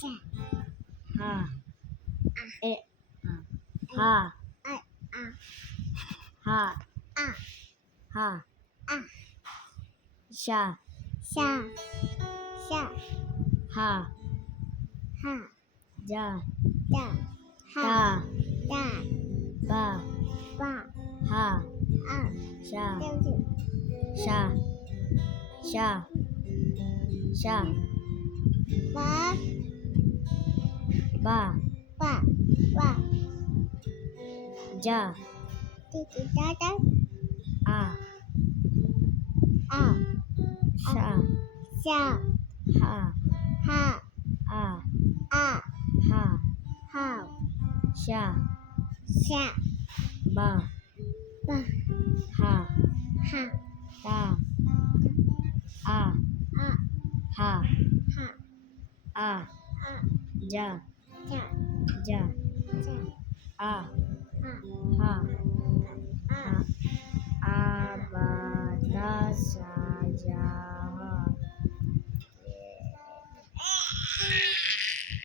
cha, ha, a, e, ha, a, a, ha, a, ha, a, sha, sha, sha, ha, ha, ja, da, ha, ta, da, ba, ba, ha, a, sha, 对不起， sha, sha, sha, 爸 ba, 爸爸， ja, 弟弟哒哒， a, 啊 sha, 下 ha, 哈 a, 啊 ha, 好 sha, 下 ba, 爸 ha, 哈 ta, a, 啊 ha, 哈 a, 啊 ja, 下 ja, 下 a, 啊 ha,